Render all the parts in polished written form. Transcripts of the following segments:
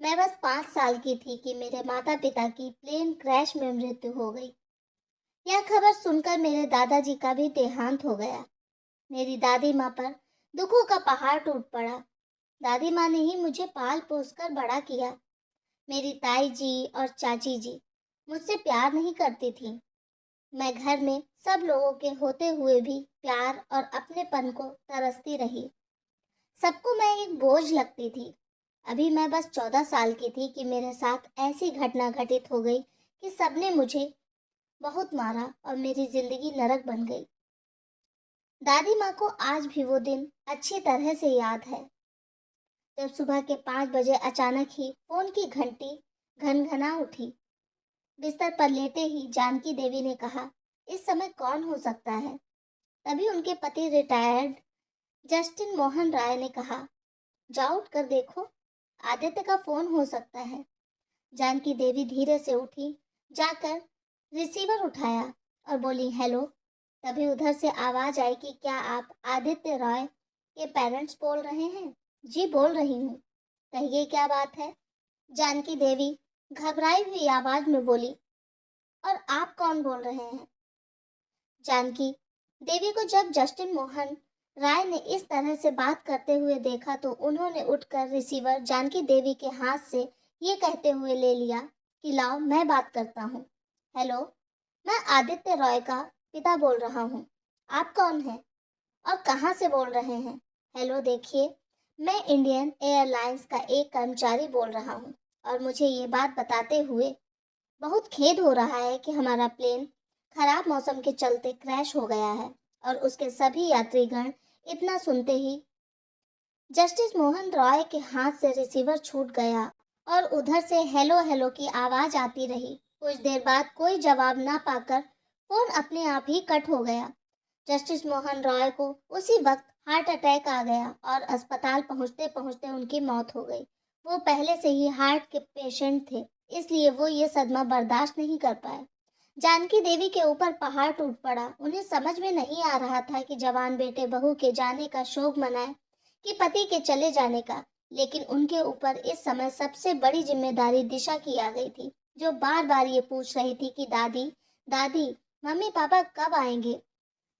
मैं बस 5 साल की थी कि मेरे माता पिता की प्लेन क्रैश में मृत्यु हो गई। यह खबर सुनकर मेरे दादाजी का भी देहांत हो गया। मेरी दादी माँ पर दुखों का पहाड़ टूट पड़ा। दादी माँ ने ही मुझे पाल पोस कर बड़ा किया। मेरी ताई जी और चाची जी मुझसे प्यार नहीं करती थी। मैं घर में सब लोगों के होते हुए भी प्यार और अपनेपन को तरसती रही। सबको मैं एक बोझ लगती थी। अभी मैं बस 14 साल की थी कि मेरे साथ ऐसी घटना घटित हो गई कि सबने मुझे बहुत मारा और मेरी जिंदगी नरक बन गई। दादी माँ को आज भी वो दिन अच्छी तरह से याद है, जब सुबह के 5 बजे अचानक ही फोन की घंटी घनघना उठी। बिस्तर पर लेटे ही जानकी देवी ने कहा, इस समय कौन हो सकता है? तभी उनके पति रिटायर्ड जस्टिन मोहन राय ने कहा, जाओ उठ कर देखो, आदित्य का फोन हो सकता है। जानकी देवी धीरे से उठी, जाकर रिसीवर उठाया और बोली, हेलो। तभी उधर से आवाज आई कि क्या आप आदित्य रॉय के पेरेंट्स बोल रहे हैं? जी बोल रही हूँ। कहिए क्या बात है? जानकी देवी घबराई हुई आवाज में बोली, और आप कौन बोल रहे हैं? जानकी देवी को जब जस्टिन मोहन राय ने इस तरह से बात करते हुए देखा तो उन्होंने उठकर रिसीवर जानकी देवी के हाथ से ये कहते हुए ले लिया कि लाओ मैं बात करता हूँ। हेलो, मैं आदित्य रॉय का पिता बोल रहा हूँ। आप कौन हैं और कहाँ से बोल रहे हैं? हेलो, देखिए, मैं इंडियन एयरलाइंस का एक कर्मचारी बोल रहा हूँ और मुझे ये बात बताते हुए बहुत खेद हो रहा है कि हमारा प्लेन खराब मौसम के चलते क्रैश हो गया है और उसके सभी यात्रीगण। इतना सुनते ही जस्टिस मोहन रॉय के हाथ से रिसीवर छूट गया और उधर से हेलो हेलो की आवाज आती रही। कुछ देर बाद कोई जवाब ना पाकर फोन अपने आप ही कट हो गया। जस्टिस मोहन रॉय को उसी वक्त हार्ट अटैक आ गया और अस्पताल पहुंचते पहुंचते उनकी मौत हो गई। वो पहले से ही हार्ट के पेशेंट थे, इसलिए वो ये सदमा बर्दाश्त नहीं कर पाए। जानकी देवी के ऊपर पहाड़ टूट पड़ा। उन्हें समझ में नहीं आ रहा था कि जवान बेटे बहू के जाने का शोक मनाए कि पति के चले जाने का। लेकिन उनके ऊपर इस समय सबसे बड़ी जिम्मेदारी दिशा की आ गई थी, जो बार बार ये पूछ रही थी कि दादी, दादी, मम्मी पापा कब आएंगे।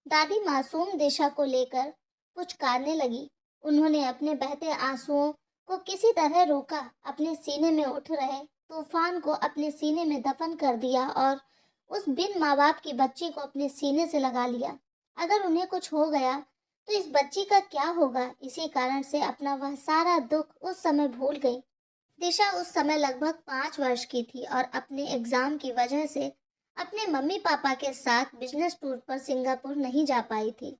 दादी मासूम दिशा को लेकर पुचकारने लगी। उन्होंने अपने बहते आंसुओं को किसी तरह रोका, अपने सीने में उठ रहे तूफान को अपने सीने में दफन कर दिया और उस बिन माँ बाप की बच्ची को अपने सीने से लगा लिया। अगर उन्हें कुछ हो गया तो इस बच्ची का क्या होगा? इसी कारण से अपना वह सारा दुख उस समय भूल गई। दिशा उस समय लगभग 5 वर्ष की थी और अपने एग्जाम की वजह से अपने मम्मी पापा के साथ बिजनेस टूर पर सिंगापुर नहीं जा पाई थी।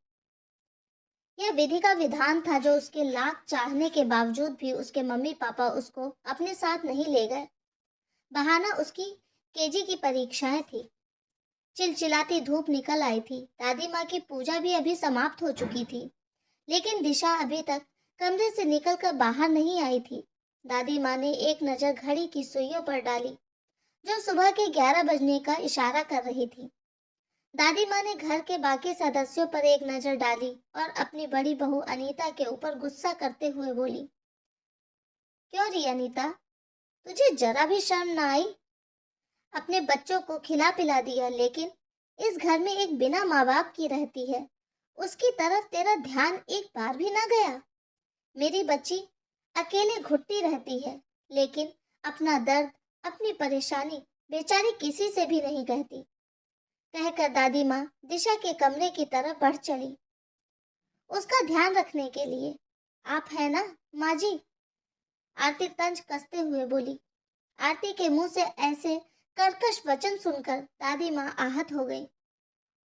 यह विधि का विधान था जो उसके लाख चाहने के बावजूद भी उसके मम्मी पापा उसको अपने साथ नहीं ले गए। बहाना उसकी केजी की परीक्षाएं थी। चिलचिलाती धूप निकल आई थी। दादी माँ की पूजा भी अभी समाप्त हो चुकी थी, लेकिन दिशा अभी तक कमरे से निकलकर बाहर नहीं आई थी। दादी माँ ने एक नज़र घड़ी की सुइयों पर डाली, जो सुबह के 11 बजने का इशारा कर रही थी। दादी माँ ने घर के बाकी सदस्यों पर एक नज़र डाली और अपनी बड़ी बहू अनीता के ऊपर गुस्सा करते हुए बोली, क्यों री अनीता, तुझे जरा भी शर्म ना आई? अपने बच्चों को खिला पिला दिया, लेकिन इस घर में एक बिना माँ बाप की रहती है, उसकी तरफ तेरा ध्यान एक बार भी ना गया। मेरी बच्ची अकेले घुटती रहती है, लेकिन अपना दर्द, अपनी परेशानी बेचारी किसी से भी नहीं कहती। कहकर दादी माँ दिशा के कमरे की तरफ बढ़ चली, उसका ध्यान रखने के लिए। आप है ना माँ जी? आरती तंज कसते हुए बोली। आरती के मुंह से ऐसे कर्कश वचन सुनकर दादी माँ आहत हो गई।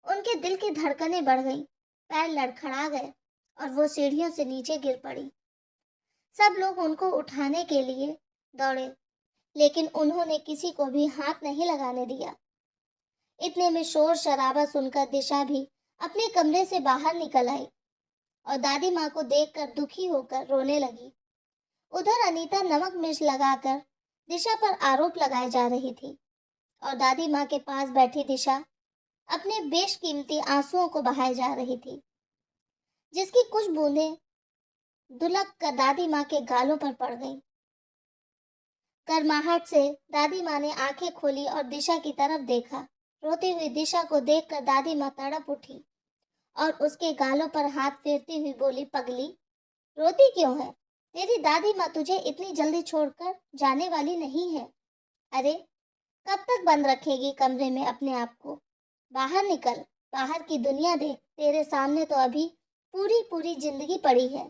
उनके दिल की धड़कनें बढ़ गईं, पैर लड़खड़ा गए और वो सीढ़ियों से नीचे गिर पड़ी। सब लोग उनको उठाने के लिए दौड़े, लेकिन उन्होंने किसी को भी हाथ नहीं लगाने दिया। इतने में शोर शराबा सुनकर दिशा भी अपने कमरे से बाहर निकल आई और दादी माँ को देखकर दुखी होकर रोने लगी। उधर अनीता नमक मिर्च लगाकर दिशा पर आरोप लगाए जा रही थी और दादी माँ के पास बैठी दिशा अपने बेशकीमती आंसुओं को बहाए जा रही थी, जिसकी कुछ बूंदें दुलक कर दादी माँ के गालों पर पड़ गईं। गर्माहट से दादी माँ ने आंखें खोली और दिशा की तरफ देखा। रोती हुई दिशा को देखकर दादी माँ तड़प उठी और उसके गालों पर हाथ फेरती हुई बोली, पगली, रोती क्यों है? तेरी दादी माँ तुझे इतनी जल्दी छोड़कर जाने वाली नहीं है। अरे, कब तक बंद रखेगी कमरे में अपने आप को? बाहर निकल, बाहर की दुनिया देख। तेरे सामने तो अभी पूरी पूरी जिंदगी पड़ी है।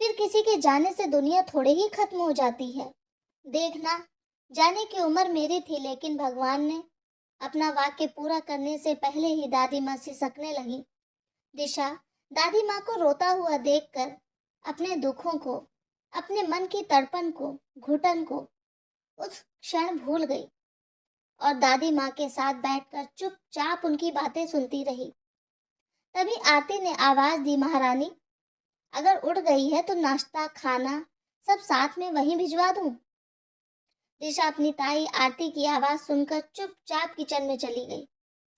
फिर किसी के जाने से दुनिया थोड़े ही खत्म हो जाती है। देखना, जाने की उम्र मेरी थी, लेकिन भगवान ने अपना वाक्य पूरा करने से पहले ही दादी माँ सिसकने लगी। दिशा दादी माँ को रोता हुआ देखकर अपने दुखों को, अपने मन की तड़पन को, घुटन को उस क्षण भूल गई और दादी माँ के साथ बैठकर चुपचाप उनकी बातें सुनती रही। तभी आरती ने आवाज दी, महारानी, अगर उठ गई है तो नाश्ता खाना सब साथ में वहीं भिजवा दूं। दिशा अपनी ताई आरती की आवाज सुनकर चुपचाप किचन में चली गई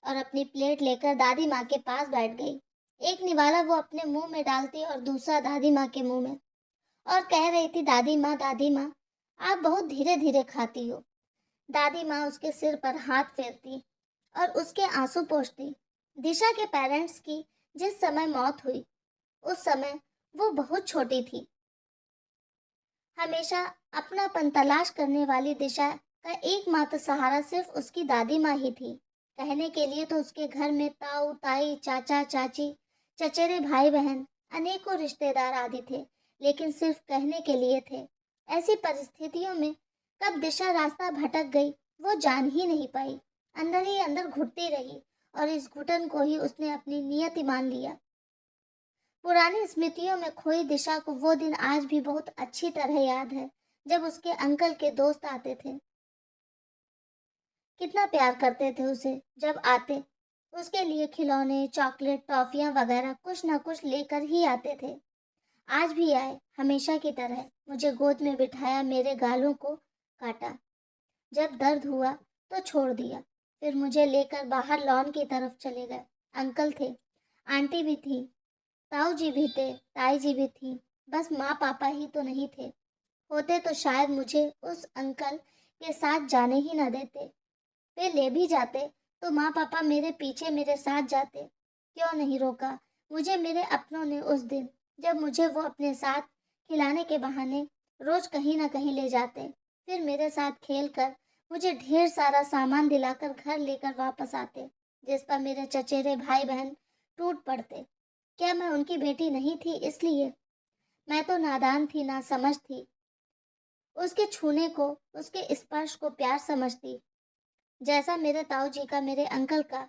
और अपनी प्लेट लेकर दादी माँ के पास बैठ गई। एक निवाला वो अपने मुंह में डालती और दूसरा दादी माँ के मुंह में, और कह रही थी, दादी माँ, आप बहुत धीरे धीरे खाती हो। दादी माँ उसके सिर पर हाथ फेरती और उसके आंसू पोंछती। दिशा के पेरेंट्स की जिस समय मौत हुई, उस समय वो बहुत छोटी थी। हमेशा अपनापन तलाश करने वाली दिशा का एकमात्र सहारा सिर्फ उसकी दादी माँ ही थी। कहने के लिए तो उसके घर में ताऊ ताई, चाचा चाची, चचेरे भाई बहन, अनेकों रिश्तेदार आदि थे, लेकिन सिर्फ कहने के लिए थे। ऐसी परिस्थितियों में कब दिशा रास्ता भटक गई वो जान ही नहीं पाई। अंदर ही अंदर घुटती रही और इस घुटन को ही उसने अपनी नियति मान लिया। पुरानी स्मृतियों में खोई दिशा को वो दिन आज भी बहुत अच्छी तरह याद है, जब उसके अंकल के दोस्त आते थे। कितना प्यार करते थे उसे। जब आते, उसके लिए खिलौने, चॉकलेट, टॉफियां वगैरह कुछ न कुछ लेकर ही आते थे। आज भी आए, हमेशा की तरह मुझे गोद में बिठाया, मेरे गालों को काटा। जब दर्द हुआ तो छोड़ दिया। फिर मुझे लेकर बाहर लॉन की तरफ चले गए। अंकल थे, आंटी भी थी, ताऊ जी भी थे, ताई जी भी थी, बस माँ पापा ही तो नहीं थे। होते तो शायद मुझे उस अंकल के साथ जाने ही न देते। वे ले भी जाते तो माँ पापा मेरे पीछे मेरे साथ जाते। क्यों नहीं रोका मुझे मेरे अपनों ने उस दिन, जब मुझे वो अपने साथ खिलाने के बहाने रोज कहीं ना कहीं ले जाते, फिर मेरे साथ खेल कर मुझे ढेर सारा सामान दिलाकर घर लेकर वापस आते, जिस पर मेरे चचेरे भाई बहन टूट पड़ते। क्या मैं उनकी बेटी नहीं थी इसलिए? मैं तो नादान थी, ना समझ थी। उसके छूने को, उसके स्पर्श को प्यार समझती, जैसा मेरे ताऊ जी का मेरे अंकल का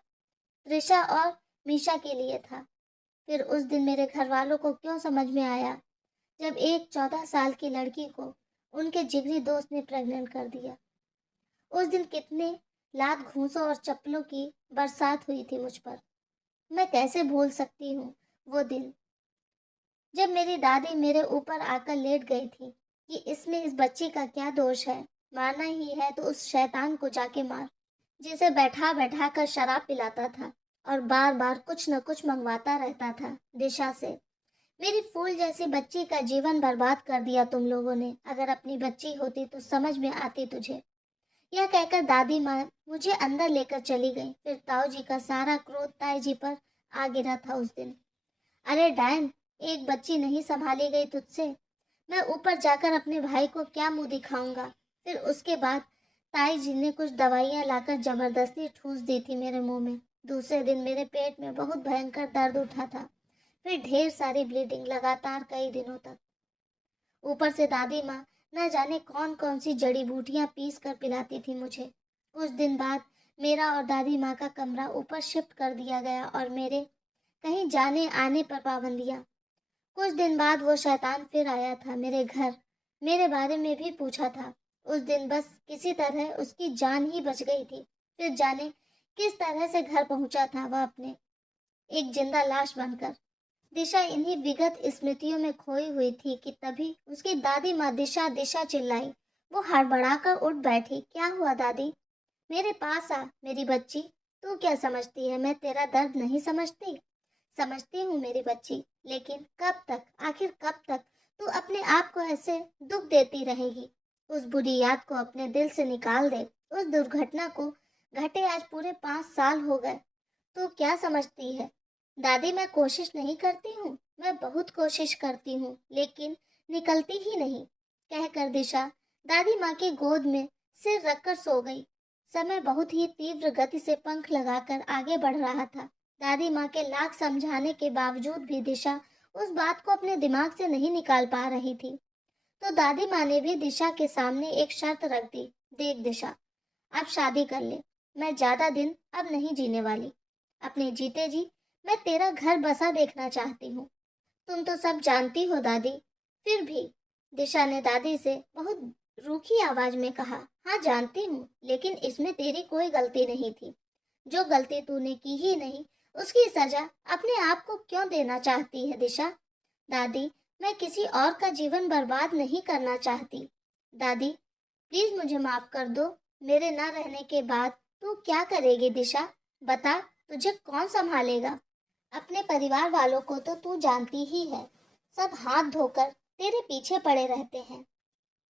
त्रिशा और मीशा के लिए था। फिर उस दिन मेरे घर वालों को क्यों समझ में आया, जब एक 14 साल की लड़की को उनके जिगरी दोस्त ने प्रेग्नेंट कर दिया। उस दिन कितने लात घूंसों और चप्पलों की बरसात हुई थी मुझ पर। मैं कैसे भूल सकती हूँ वो दिन, जब मेरी दादी मेरे ऊपर आकर लेट गई थी कि इसमें इस बच्ची का क्या दोष है, मारना ही है तो उस शैतान को जाके मार, जिसे बैठा बैठा कर शराब पिलाता था और बार बार कुछ न कुछ मंगवाता रहता था दिशा से। मेरी फूल जैसी बच्ची का जीवन बर्बाद कर दिया तुम लोगों ने। अगर अपनी बच्ची होती तो समझ में आती तुझे। यह कहकर दादी माँ मुझे अंदर लेकर चली गई। फिर ताऊ जी का सारा क्रोध ताई जी पर आ गिरा था उस दिन। अरे डैन, एक बच्ची नहीं संभाली गई तुझसे, मैं ऊपर जाकर अपने भाई को क्या मुंह दिखाऊंगा। फिर उसके बाद ताई जी ने कुछ दवाइयाँ लाकर जबरदस्ती ठूस दी थी मेरे मुंह में। दूसरे दिन मेरे पेट में बहुत भयंकर दर्द उठा था, फिर ढेर सारी ब्लीडिंग लगातार कई दिनों तक। ऊपर से दादी माँ न जाने कौन कौन सी जड़ी बूटियाँ पीस कर पिलाती थी मुझे। कुछ दिन बाद मेरा और दादी माँ का कमरा ऊपर शिफ्ट कर दिया गया और मेरे कहीं जाने आने पर पाबंदियां। कुछ दिन बाद वो शैतान फिर आया था मेरे घर, मेरे बारे में भी पूछा था। उस दिन बस किसी तरह उसकी जान ही बच गई थी। फिर जाने किस तरह से घर पहुंचा था वह अपने, एक जिंदा लाश बनकर। दिशा इन्हीं विगत स्मृतियों में खोई हुई थी कि तभी उसकी दादी माँ दिशा दिशा चिल्लाई। वो हड़बड़ाकर उठ बैठी। क्या हुआ दादी? मेरे पास आ मेरी बच्ची। तू क्या समझती है मैं तेरा दर्द नहीं समझती? समझती हूँ मेरी बच्ची, लेकिन कब तक, आखिर कब तक तू अपने आप को ऐसे दुख देती रहेगी? उस बुरी याद को अपने दिल से निकाल दे। उस दुर्घटना को घटे आज पूरे 5 साल हो गए। तू क्या समझती है दादी, मैं कोशिश नहीं करती हूँ? मैं बहुत कोशिश करती हूँ, लेकिन निकलती ही नहीं, कहकर दिशा दादी माँ की गोद में सिर रखकर सो गई। समय बहुत ही तीव्र गति से पंख लगाकर आगे बढ़ रहा था। दादी माँ के लाख समझाने के बावजूद भी दिशा उस बात को अपने दिमाग से नहीं निकाल पा रही थी। तो दादी माँ ने भी दिशा के सामने एक शर्त रख दी। देख दिशा, अब शादी कर ले, मैं ज्यादा दिन अब नहीं जीने वाली। अपने जीते जी मैं तेरा घर बसा देखना चाहती हूँ। तुम तो सब जानती हो दादी। फिर भी, दिशा ने दादी से बहुत रूखी आवाज में कहा, हाँ जानती हूँ, लेकिन इसमें तेरी कोई गलती नहीं थी। जो गलती तूने की ही नहीं, उसकी सजा अपने आप को क्यों देना चाहती है दिशा? दादी, मैं किसी और का जीवन बर्बाद नहीं करना चाहती। दादी, प्लीज मुझे माफ कर दो। मेरे न रहने के बाद तू क्या करेगी दिशा? बता, तुझे कौन संभालेगा? अपने परिवार वालों को तो तू जानती ही है, सब हाथ धोकर तेरे पीछे पड़े रहते हैं।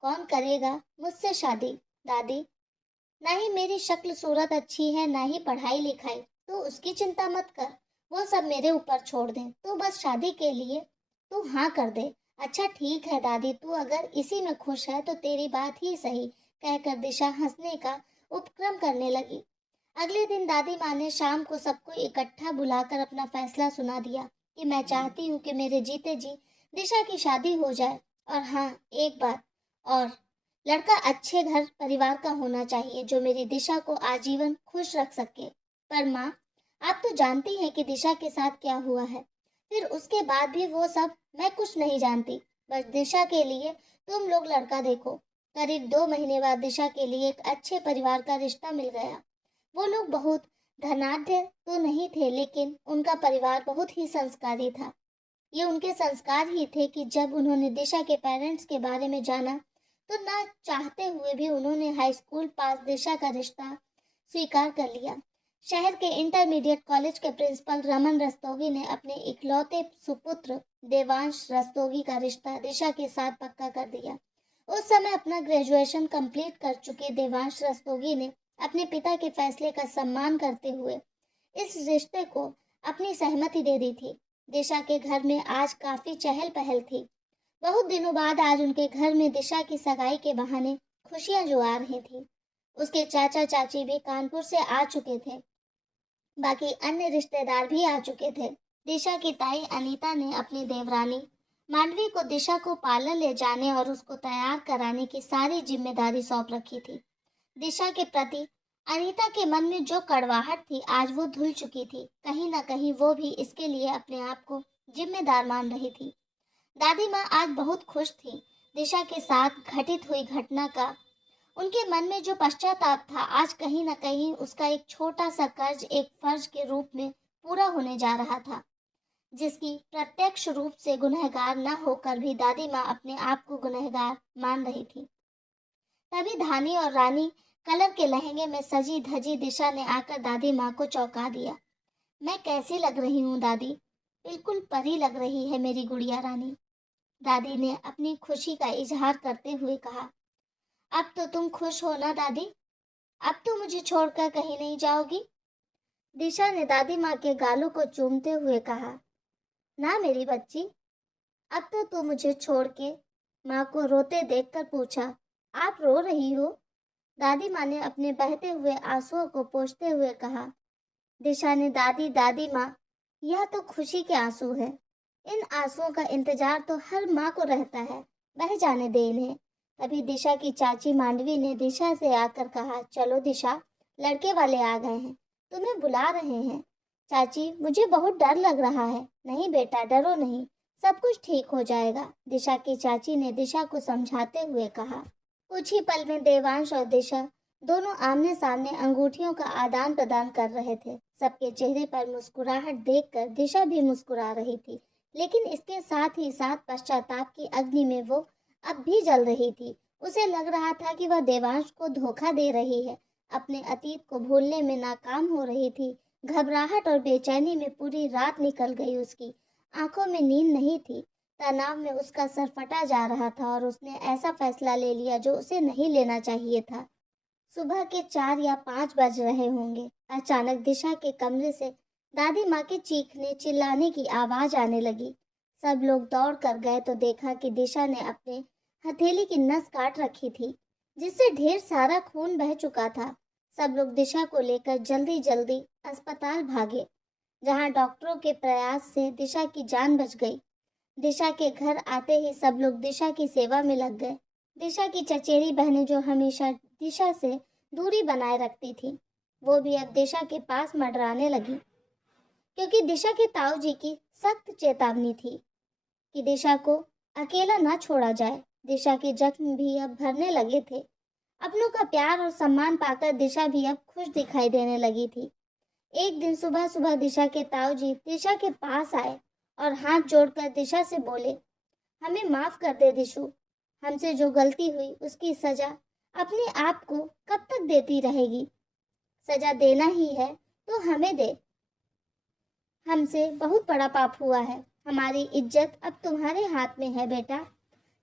कौन करेगा मुझसे शादी? दादी, ना ही मेरी शक्ल सूरत अच्छी है, ना ही पढ़ाई लिखाई, तो उसकी चिंता मत कर, वो सब मेरे ऊपर छोड़ दे। तो बस शादी के लिए तू हाँ कर दे। अच्छा ठीक है दादी, तू अगर इसी में खुश है तो तेरी बात ही सही, कहकर दिशा हंसने का उपक्रम करने लगी। अगले दिन दादी माँ ने शाम को सबको इकट्ठा बुलाकर अपना फैसला सुना दिया कि मैं चाहती हूँ कि मेरे जीते जी दिशा की शादी हो जाए। और हाँ, एक बात और, लड़का अच्छे घर परिवार का होना चाहिए जो मेरी दिशा को आजीवन खुश रख सके। पर माँ, आप तो जानती हैं कि दिशा के साथ क्या हुआ है। फिर उसके बाद भी वो सब मैं कुछ नहीं जानती। बस दिशा के लिए तुम लोग लड़का देखो। करीब 2 महीने बाद दिशा के लिए एक अच्छे परिवार का रिश्ता मिल गया। वो लोग बहुत धनाढ्य तो नहीं थे, लेकिन उनका परिवार बहुत ही संस्कारी था। ये उनके संस्कार ही थे कि जब उन्होंने दिशा के पेरेंट्स के बारे में जाना, तो ना चाहते हुए भी उन्होंने हाई स्कूल पास दिशा का रिश्ता स्वीकार कर लिया। शहर के इंटरमीडिएट कॉलेज के प्रिंसिपल रमन रस्तोगी ने अपने इकलौते सुपुत्र देवांश रस्तोगी का रिश्ता दिशा के साथ पक्का कर दिया। उस समय अपना ग्रेजुएशन कंप्लीट कर चुके देवांश रस्तोगी ने अपने पिता के फैसले का सम्मान करते हुए इस रिश्ते को अपनी सहमति दे दी थी। दिशा के घर में आज काफी चहल पहल थी। बहुत दिनों बाद आज उनके घर में दिशा की सगाई के बहाने खुशियां जो आ रही थी। उसके चाचा चाची भी कानपुर से आ चुके थे। बाकी अन्य रिश्तेदार भी आ चुके थे। दिशा की ताई अनीता ने अपनी देवरानी मांडवी को दिशा को पार्लर ले जाने और उसको तैयार कराने की सारी जिम्मेदारी सौंप रखी थी। दिशा के प्रति अनीता के मन में जो कड़वाहट थी आज वो धुल चुकी थी। कहीं ना कहीं वो भी इसके लिए अपने आप को जिम्मेदार मान रही थी। दादी माँ आज बहुत खुश थी। दिशा के साथ घटित हुई घटना का उनके मन में जो पश्चाताप था, आज कहीं न कहीं उसका एक छोटा सा कर्ज एक फर्ज के रूप में पूरा होने जा रहा था, जिसकी प्रत्यक्ष रूप से गुनहगार न होकर भी दादी माँ अपने आप को गुनहगार मान रही थी। तभी धानी और रानी कलर के लहंगे में सजी धजी दिशा ने आकर दादी माँ को चौंका दिया। मैं कैसी लग रही हूँ दादी? बिल्कुल परी लग रही है मेरी गुड़िया रानी, दादी ने अपनी खुशी का इजहार करते हुए कहा। अब तो तुम खुश हो ना दादी? अब तो मुझे छोड़कर कहीं नहीं जाओगी? दिशा ने दादी माँ के गालों को चूमते हुए कहा। ना मेरी बच्ची, अब तो तू मुझे छोड़ के, माँ को रोते देखकर पूछा। आप रो रही हो? दादी माँ ने अपने बहते हुए आंसुओं को पोंछते हुए कहा। दिशा ने दादी दादी माँ, यह तो खुशी के आंसू है। इन आंसुओं का इंतजार तो हर माँ को रहता है, बह जाने दे इन्हें। तभी दिशा की चाची मांडवी ने दिशा से आकर कहा, चलो दिशा, लड़के वाले आ गए हैं, तुम्हें बुला रहे हैं। चाची, मुझे बहुत डर लग रहा है। नहीं बेटा, डरो नहीं, सब कुछ ठीक हो जाएगा, दिशा की चाची ने दिशा को समझाते हुए कहा। कुछ ही पल में देवांश और दिशा दोनों आमने सामने अंगूठियों का आदान प्रदान कर रहे थे। सबके चेहरे पर मुस्कुराहट देखकर दिशा भी मुस्कुरा रही थी, लेकिन इसके साथ ही साथ पश्चाताप की अग्नि में वो अब भी जल रही थी। उसे लग रहा था कि वह देवांश को धोखा दे रही है, अपने अतीत को भूलने में नाकाम हो रही थी। घबराहट और बेचैनी में पूरी रात निकल गई उसकी, आंखों में नींद नहीं थी। तनाव में उसका सर फटा जा रहा था और उसने ऐसा फैसला ले लिया जो उसे नहीं लेना चाहिए था। सुबह के 4 या 5 बज रहे होंगे। अचानक दिशा के कमरे से दादी माँ के चीखने चिल्लाने की आवाज आने लगी। सब लोग दौड़ कर गए तो देखा कि दिशा ने अपने हथेली की नस काट रखी थी, जिससे ढेर सारा खून बह चुका था। सब लोग दिशा को लेकर जल्दी जल्दी अस्पताल भागे, जहां डॉक्टरों के प्रयास से दिशा की जान बच गई। दिशा के घर आते ही सब लोग दिशा की सेवा में लग गए। दिशा की चचेरी बहनें जो हमेशा दिशा से दूरी बनाए रखती थी, वो भी अब दिशा के पास मंडराने लगी, क्योंकि दिशा के ताऊ जी की सख्त चेतावनी थी कि दिशा को अकेला ना छोड़ा जाए। दिशा के जख्म भी अब भरने लगे थे। अपनों का प्यार और सम्मान पाकर दिशा भी अब खुश दिखाई देने लगी थी। एक दिन सुबह सुबह दिशा के ताऊ जी दिशा के पास आए और हाथ जोड़कर दिशा से बोले, हमें माफ कर दे दिशु, हमसे जो गलती हुई उसकी सजा अपने आप को कब तक देती रहेगी। सजा देना ही है तो हमें दे, हमसे बहुत बड़ा पाप हुआ है। हमारी इज्जत अब तुम्हारे हाथ में है बेटा,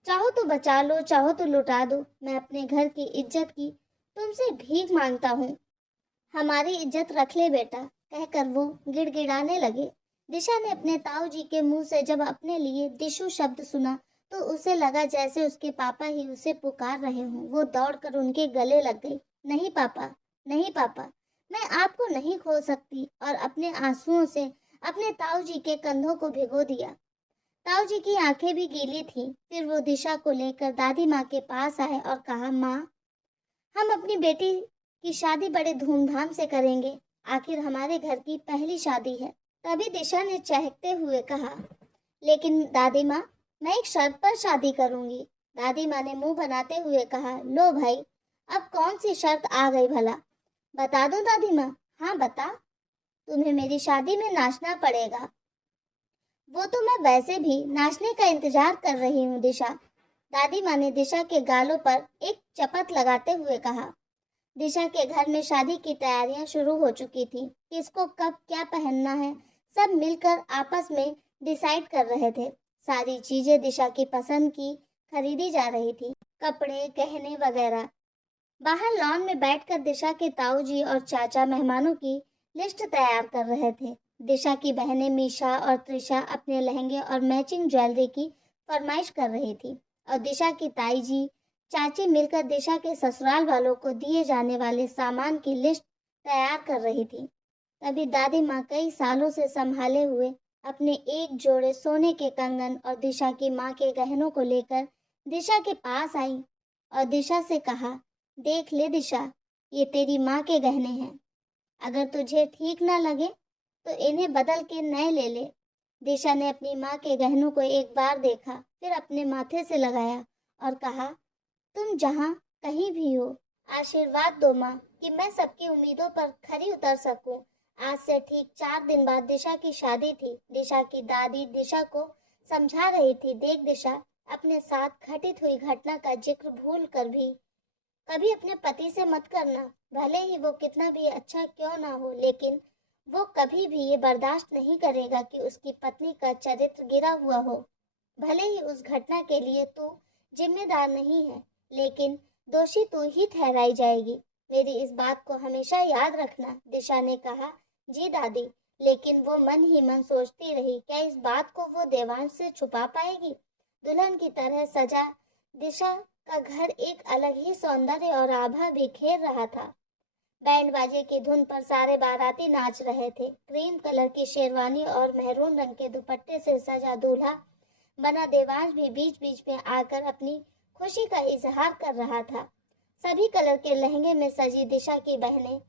चाहो तो बचा लो, चाहो तो लुटा दो। मैं अपने घर की इज्जत की तुमसे भीख मांगता हूँ, हमारी इज्जत रख ले बेटा, कहकर वो गिड़गिड़ाने लगे। दिशा ने अपने ताऊ जी के मुंह से जब अपने लिए दिशु शब्द सुना तो उसे लगा जैसे उसके पापा ही उसे पुकार रहे हों। वो दौड़कर उनके गले लग गई। नहीं पापा, नहीं पापा, मैं आपको नहीं खो सकती, और अपने आंसुओं से अपने ताऊ जी के कंधों को भिगो दिया। ताऊ जी की आंखें भी गीली थीं। फिर वो दिशा को लेकर दादी माँ के पास आए और कहा, माँ, हम अपनी बेटी की शादी बड़े धूमधाम से करेंगे, आखिर हमारे घर की पहली शादी है। तभी दिशा ने चहकते हुए कहा, लेकिन दादी माँ, मैं एक शर्त पर शादी करूंगी। दादी माँ ने मुंह बनाते हुए कहा, लो भाई, अब कौन सी शर्त आ गई भला, बता दो दादी माँ। हाँ बता, तुम्हें मेरी शादी में नाचना पड़ेगा। वो तो मैं वैसे भी नाचने का इंतजार कर रही हूँ दिशा। दादी माँ ने दिशा के गालों पर एक चपत लगाते हुए कहा। दिशा के घर में शादी की तैयारियां शुरू हो चुकी थी। किसको कब क्या पहनना है, सब मिलकर आपस में डिसाइड कर रहे थे। सारी चीजें दिशा की पसंद की खरीदी जा रही थी, कपड़े, गहने वगैरह। बाहर लॉन में बैठकर दिशा के ताऊ जी और चाचा मेहमानों की लिस्ट तैयार कर रहे थे। दिशा की बहनें मीशा और त्रिशा अपने लहंगे और मैचिंग ज्वेलरी की फरमाइश कर रही थी, और दिशा की ताई जी चाची मिलकर दिशा के ससुराल वालों को दिए जाने वाले सामान की लिस्ट तैयार कर रही थी। तभी दादी माँ कई सालों से संभाले हुए अपने एक जोड़े सोने के कंगन और दिशा की माँ के गहनों को लेकर दिशा के पास आई और दिशा से कहा, देख ले दिशा, ये तेरी माँ के गहने हैं, अगर तुझे ठीक ना लगे तो इन्हें बदल के नए ले ले। दिशा ने अपनी माँ के गहनों को एक बार देखा, फिर अपने माथे से लगाया और कहा, तुम जहाँ कहीं भी हो, आशीर्वाद दो माँ कि मैं सबकी उम्मीदों पर खरी उतर सकूं। आज से ठीक 4 दिन बाद दिशा की शादी थी। दिशा की दादी दिशा को समझा रही थी, देख दिशा, अपने साथ घटित हुई घटना का जिक्र भूल कर भी कभी अपने पति से मत करना। भले ही वो कितना भी अच्छा क्यों ना हो, लेकिन वो कभी भी ये बर्दाश्त नहीं करेगा कि उसकी पत्नी का चरित्र गिरा हुआ हो। भले ही उस घटना के लिए तू जिम्मेदार नहीं है, लेकिन दोषी तू ही ठहराई जाएगी। मेरी इस बात को हमेशा याद रखना। दिशा ने कहा, जी दादी। लेकिन वो मन ही मन सोचती रही, क्या इस बात को वो देवांश से छुपा पाएगी। दुल्हन की तरह सजा दिशा का घर एक अलग ही सौंदर्य और आभा बिखेर रहा था। बैंड बाजे की धुन पर सारे बाराती नाच रहे थे। क्रीम कलर की शेरवानी और मेहरून रंग के दुपट्टे से सजा दूल्हा बना देवांश भी बीच बीच में आकर अपनी खुशी का इजहार कर रहा था। सभी कलर के लहंगे में सजी दिशा की बहनें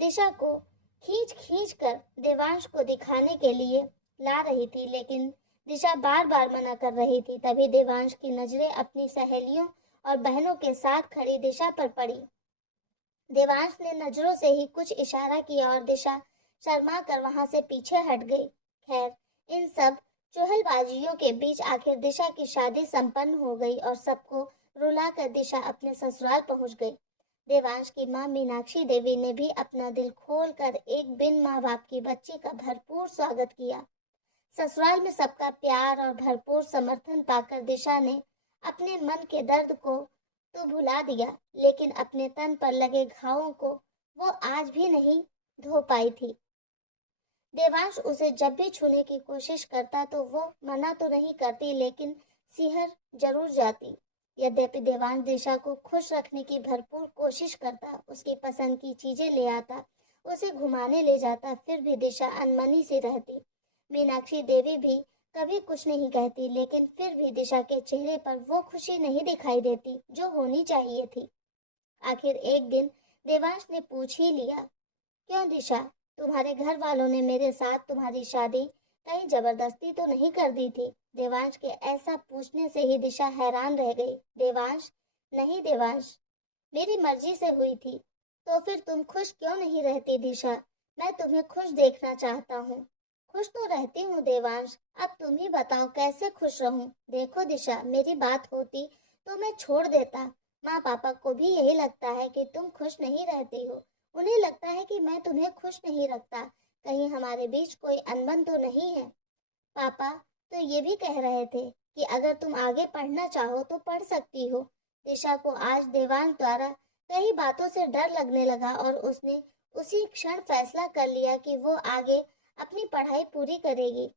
दिशा को खींच खींच कर देवांश को दिखाने के लिए ला रही थी, लेकिन दिशा बार बार मना कर रही थी। तभी देवांश की नजरें अपनी सहेलियों और बहनों के साथ खड़ी दिशा पर पड़ी। देवांश ने नजरों से ही कुछ इशारा किया और दिशा शर्मा कर वहां से पीछे हट गई। खैर, इन सब चुहलबाजियों के बीच आखिर दिशा की शादी संपन्न हो गई और सबको रुलाकर दिशा अपने ससुराल पहुंच गई। देवांश की मां मीनाक्षी देवी ने भी अपना दिल खोलकर एक बिन माँ बाप की बच्ची का भरपूर स्वागत किया। ससुराल में सबका प्यार और भरपूर समर्थन पाकर दिशा ने अपने मन के दर्द को तो भुला दिया, लेकिन अपने तन पर लगे घावों को वो आज भी नहीं धो पाई थी। देवांश उसे जब भी छूने की कोशिश करता तो वो मना तो नहीं करती, लेकिन सिहर जरूर जाती। यद्यपि देवांश दिशा को खुश रखने की भरपूर कोशिश करता, उसकी पसंद की चीजें ले आता, उसे घुमाने ले जाता, फिर भी दिशा अनमनी सी रहती। मीनाक्षी देवी भी कभी कुछ नहीं कहती, लेकिन फिर भी दिशा के चेहरे पर वो खुशी नहीं दिखाई देती जो होनी चाहिए थी। आखिर एक दिन देवांश ने पूछ ही लिया, क्यों दिशा, तुम्हारे घर वालों ने मेरे साथ तुम्हारी शादी कहीं जबरदस्ती तो नहीं कर दी थी? देवांश के ऐसा पूछने से ही दिशा हैरान रह गई। देवांश, नहीं देवांश, मेरी मर्जी से हुई थी। तो फिर तुम खुश क्यों नहीं रहती दिशा? मैं तुम्हें खुश देखना चाहता हूँ। खुश तो रहती हूँ देवांश, अब तुम ही बताओ कैसे खुश रहूं। देखो दिशा, मेरी बात होती तो मैं छोड़ देता। माँ पापा को भी यही लगता है कि तुम खुश नहीं रहती हो। उन्हें लगता है कि मैं तुम्हें खुश नहीं रखता। कहीं हमारे बीच कोई अनबन तो नहीं है? पापा तो ये भी कह रहे थे कि अगर तुम आगे पढ़ना चाहो तो पढ़ सकती हो। दिशा को आज देवांश द्वारा कई बातों से डर लगने लगा और उसने उसी क्षण फैसला कर लिया कि वो आगे अपनी पढ़ाई पूरी करेगी,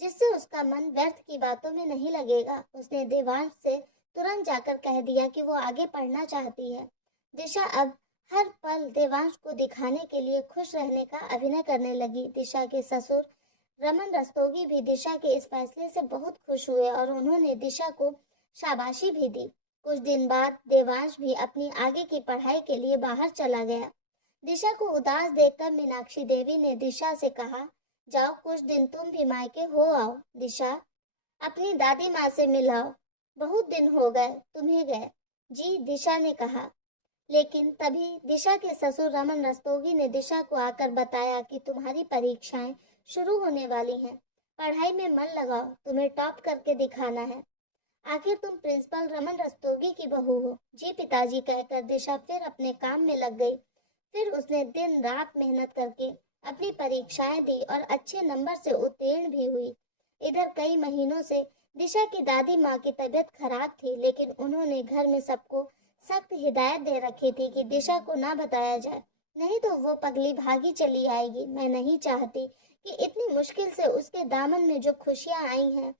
जिससे उसका मन व्यर्थ की बातों में नहीं लगेगा। उसने देवांश से तुरंत जाकर कह दिया कि वो आगे पढ़ना चाहती है। दिशा अब हर पल देवांश को दिखाने के लिए खुश रहने का अभिनय करने लगी। दिशा के ससुर रमन रस्तोगी भी दिशा के इस फैसले से बहुत खुश हुए और उन्होंने दिशा को शाबाशी भी दी। कुछ दिन बाद देवांश भी अपनी आगे की पढ़ाई के लिए बाहर चला गया। दिशा को उदास देखकर मीनाक्षी देवी ने दिशा से कहा, जाओ कुछ दिन तुम भी मायके हो आओ। दिशा, अपनी दादी माँ से मिलाओ, बहुत दिन हो गए तुम्हें गए। जी, दिशा ने कहा। लेकिन तभी दिशा के ससुर रमन रस्तोगी ने दिशा को आकर बताया कि तुम्हारी परीक्षाएं शुरू होने वाली हैं। पढ़ाई में मन लगाओ, तुम्हें टॉप करके दिखाना है। आखिर तुम प्रिंसिपल रमन रस्तोगी की बहू हो। जी पिताजी, कहकर दिशा फिर अपने काम में लग गई। फिर उसने दिन रात मेहनत करके अपनी परीक्षाएं दी और अच्छे नंबर से उत्तीर्ण भी हुई। इधर कई महीनों से दिशा की दादी माँ की तबीयत खराब थी, लेकिन उन्होंने घर में सबको सख्त हिदायत दे रखी थी कि दिशा को ना बताया जाए, नहीं तो वो पगली भागी चली आएगी। मैं नहीं चाहती कि इतनी मुश्किल से उसके दामन में जो खुशियां आई हैं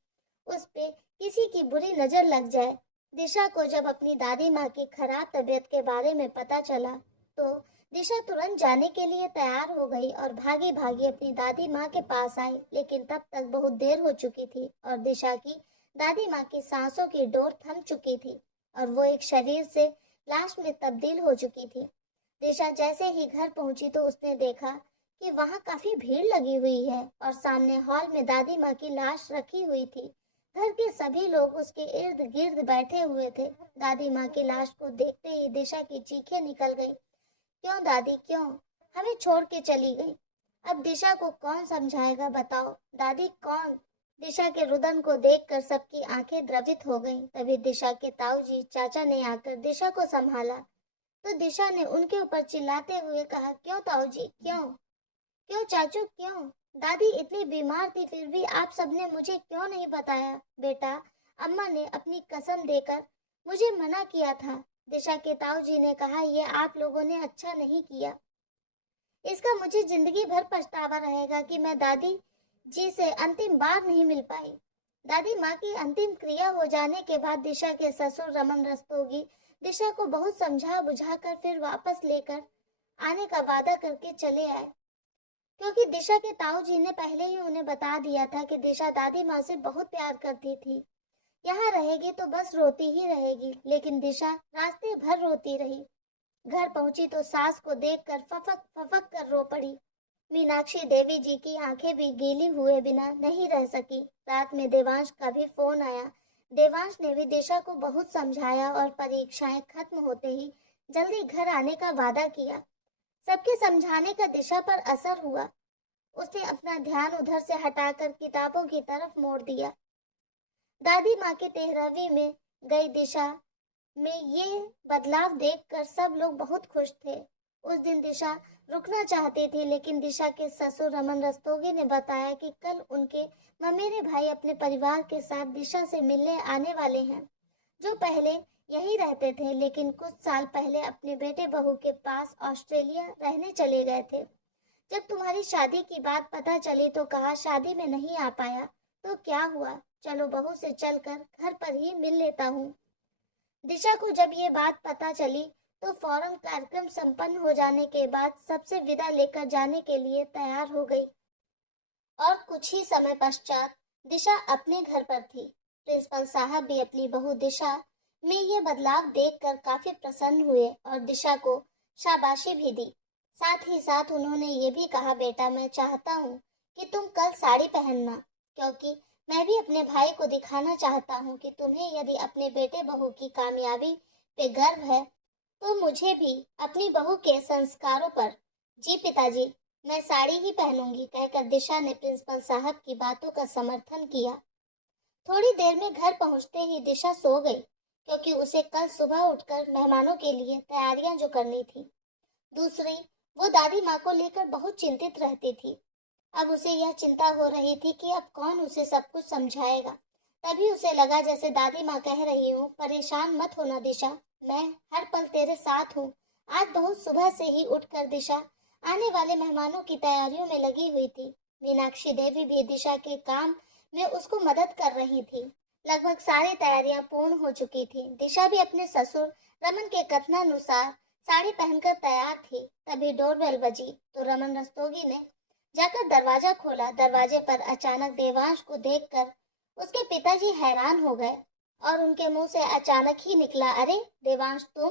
उस पे किसी की बुरी नजर लग जाए। दिशा को जब अपनी दादी माँ की खराब तबीयत के बारे में पता चला तो दिशा तुरंत जाने के लिए तैयार हो गई और भागी भागी अपनी दादी माँ के पास आई, लेकिन तब तक बहुत देर हो चुकी थी और दिशा की दादी माँ की सांसों की डोर थम चुकी थी और वो एक शरीर से लाश में तब्दील हो चुकी थी। दिशा जैसे ही घर पहुंची तो उसने देखा कि वहां काफी भीड़ लगी हुई है और सामने हॉल में दादी माँ की लाश रखी हुई थी। घर के सभी लोग उसके इर्द गिर्द बैठे हुए थे। दादी माँ की लाश को देखते ही दिशा की चीखें निकल गईं। क्यों दादी, क्यों हमें छोड़ के चली गई? अब दिशा को कौन समझाएगा, बताओ दादी कौन? दिशा के रुदन को देखकर सबकी आंखें द्रवित हो गईं। तभी दिशा के ताऊजी चाचा ने आकर दिशा को संभाला तो दिशा ने उनके ऊपर चिल्लाते हुए कहा, क्यों ताऊजी, क्यों क्यों चाचू, क्यों? दादी इतनी बीमार थी फिर भी आप सबने मुझे क्यों नहीं बताया? बेटा, अम्मा ने अपनी कसम देकर मुझे मना किया था। दिशा के ताऊजी ने कहा, ये आप लोगों ने अच्छा नहीं किया। इसका मुझे जिंदगी भर पछतावा रहेगा कि मैं दादी जी से अंतिम बार नहीं मिल पाई। दादी माँ की अंतिम क्रिया हो जाने के बाद दिशा के ससुर रमन रस्तोगी दिशा को बहुत समझा बुझाकर फिर वापस लेकर आने का वादा करके चले आए, क्योंकि दिशा के ताऊ जी ने पहले ही उन्हें बता दिया था कि दिशा दादी माँ से बहुत प्यार करती थी। यहाँ रहेगी तो बस रोती ही रहेगी। लेकिन दिशा रास्ते भर रोती रही। घर पहुंची तो सास को देखकर फफक फफक कर रो पड़ी। मीनाक्षी देवी जी की आंखें भी गीली हुए बिना नहीं रह सकी। रात में देवांश का भी फोन आया। देवांश ने भी दिशा को बहुत समझाया और परीक्षाएं खत्म होते ही जल्दी घर आने का वादा किया। सबके समझाने का दिशा पर असर हुआ। उसने अपना ध्यान उधर से हटाकर किताबों की तरफ मोड़ दिया। दादी माँ के 13वीं में गई दिशा में ये बदलाव देखकर सब लोग बहुत खुश थे। उस दिन दिशा रुकना चाहती थी, लेकिन दिशा के ससुर रमन रस्तोगी ने बताया कि कल उनके ममेरे भाई अपने परिवार के साथ दिशा से मिलने आने वाले हैं, जो पहले यहीं रहते थे लेकिन कुछ साल पहले अपने बेटे बहू के पास ऑस्ट्रेलिया रहने चले गए थे। जब तुम्हारी शादी की बात पता चली तो कहा शादी में नहीं आ पाया, तो क्या हुआ, चलो बहू से चलकर घर पर ही मिल लेता हूँ। दिशा को जब ये बात पता चली तो फौरन कार्यक्रम संपन्न हो जाने के बाद सबसे विदा लेकर जाने के लिए तैयार हो गई और कुछ ही समय पश्चात दिशा अपने घर पर थी। प्रिंसिपल साहब भी अपनी बहू दिशा में ये बदलाव देखकर काफी प्रसन्न हुए और दिशा को शाबाशी भी दी। साथ ही साथ उन्होंने ये भी कहा, बेटा मैं चाहता हूँ कि तुम कल साड़ी पहनना, क्योंकि मैं भी अपने भाई को दिखाना चाहता हूँ कि तुम्हें यदि अपने बेटे बहू की कामयाबी पे गर्व है तो मुझे भी अपनी बहू के संस्कारों पर। जी पिताजी, मैं साड़ी ही पहनूंगी, कहकर दिशा ने प्रिंसिपल साहब की बातों का समर्थन किया। थोड़ी देर में घर पहुंचते ही दिशा सो गई, क्योंकि उसे कल सुबह उठकर मेहमानों के लिए तैयारियां जो करनी थी। दूसरी, वो दादी माँ को लेकर बहुत चिंतित रहती थी। अब उसे यह चिंता हो रही थी कि अब कौन उसे सब कुछ समझाएगा। तभी उसे लगा जैसे दादी माँ कह रही हूँ, परेशान मत होना दिशा, मैं हर पल तेरे साथ हूँ। आज बहुत सुबह से ही उठकर दिशा आने वाले मेहमानों की तैयारियों में लगी हुई थी। मीनाक्षी देवी भी दिशा के काम में उसको मदद कर रही थी। लगभग सारी तैयारियां पूर्ण हो चुकी थी। दिशा भी अपने ससुर रमन के कथनानुसार साड़ी पहनकर तैयार थी। तभी डोरबेल बजी तो रमन रस्तोगी ने जाकर दरवाजा खोला। दरवाजे पर अचानक देवांश को देखकर उसके पिताजी हैरान हो गए और उनके मुंह से अचानक ही निकला, अरे देवांश तुम,